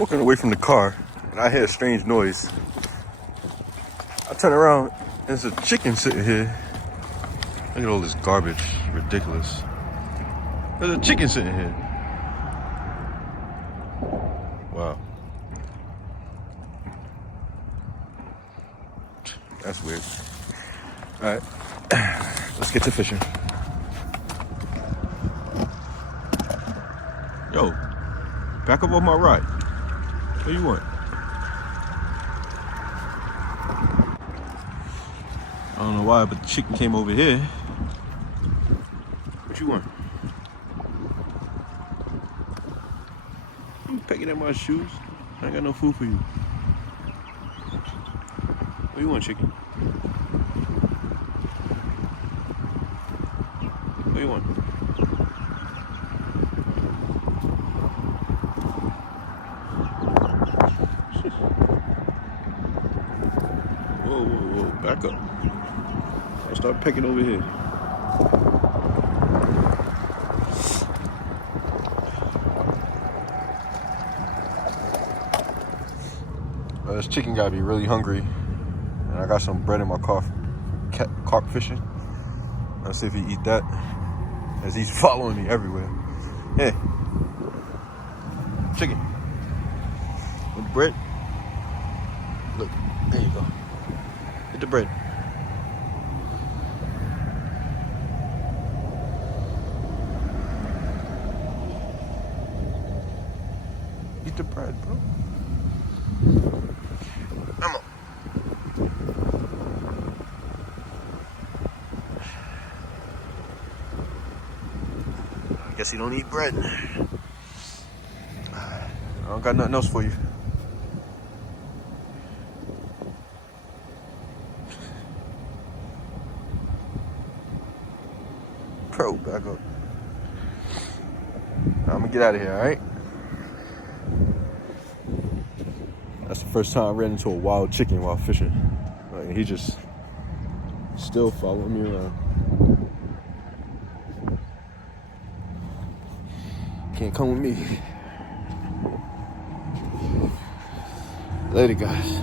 walking away from the car and I hear a strange noise. I turn around and there's a chicken sitting here. Look at all this garbage. Ridiculous. There's a chicken sitting here. Wow. That's weird. Alright. Let's get to fishing. Yo, back up on my ride. What do you want? I don't know why, but the chicken came over here. What you want? You pecking at my shoes? I ain't got no food for you. What do you want, chicken? What do you want? Whoa, back up. I'll start pecking over here. This chicken gotta be really hungry. And I got some bread in my car, carp fishing. Let's see if he eat that. As he's following me everywhere. Hey, chicken. Want the bread? Look, there you go. Get the bread. Eat the bread, bro. Come on. I guess you don't eat bread. I don't got nothing else for you. Bro, back up. I'm gonna get out of here, alright? That's the first time I ran into a wild chicken while fishing. Like, he just still following me around. Can't come with me. Later, guys.